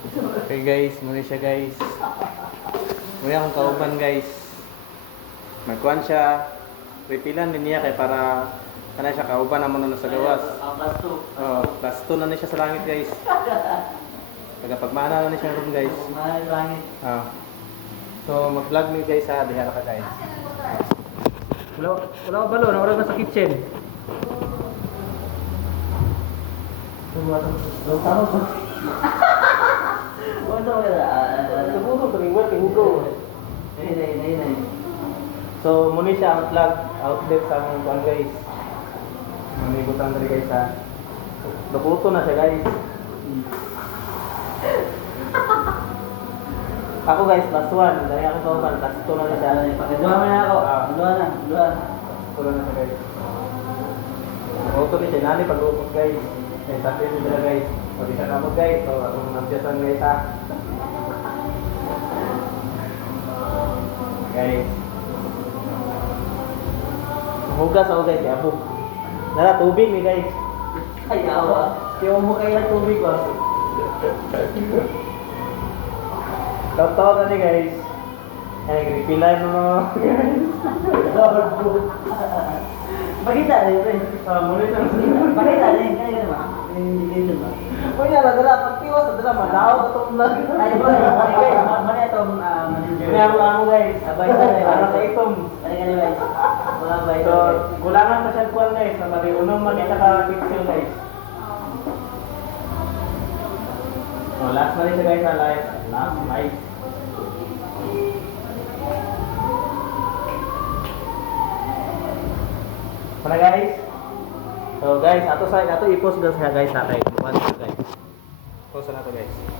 Okay guys, muna siya guys. Muna akong kauban guys. Magkuhan siya. Repilan din niya kay para kana siya kauban naman na sa gawas. Oh, plus 2 na siya sa langit guys. Pagmana na siya ron guys. Langit. Ah. So mag-vlog ni guys ha, diha ka guys. Wala ko balo, naurag na sa kitchen. So, muna siya ang plug outlet sa among kuan guys. Manibutan diri guys ha. Naputo na siya guys. Ako guys, last one. Dahil ako kauban, last 2 na siya. Pagkadua mo na ako. Dua na. Tulo na siya guys. Naputo ni siya. Nani pag-upot guys. May sabi nila guys. O di siya kamot guys. So, akong nampiyasan guys ha. Guys. Hugas ako guys, yabog. Nara, tubig ni guys. Ay, awa. Kaya mo kaya tubig ba? Taw-taw na ni guys. Ay, nagpilan mo guys. Pakita rin, friend. Muli na. Pakita rin, kaya ba? Indication ba? Uy, nadala, pagtiwas, nadala, malaw, katong na. Ay, boy, guys, mali itong manager. Kaya mo guys. Abay sa rin. Parang sa itom. Ay, ganun guys. Wala ba ito? So, kulangan pa siya kuwan guys. Na mali, unong mali naka-pixel guys. So, last na rin siya guys, live. Last night. Mana guys? So guys, ato i-post guys sa guys sa kay. Guys. Post na to guys.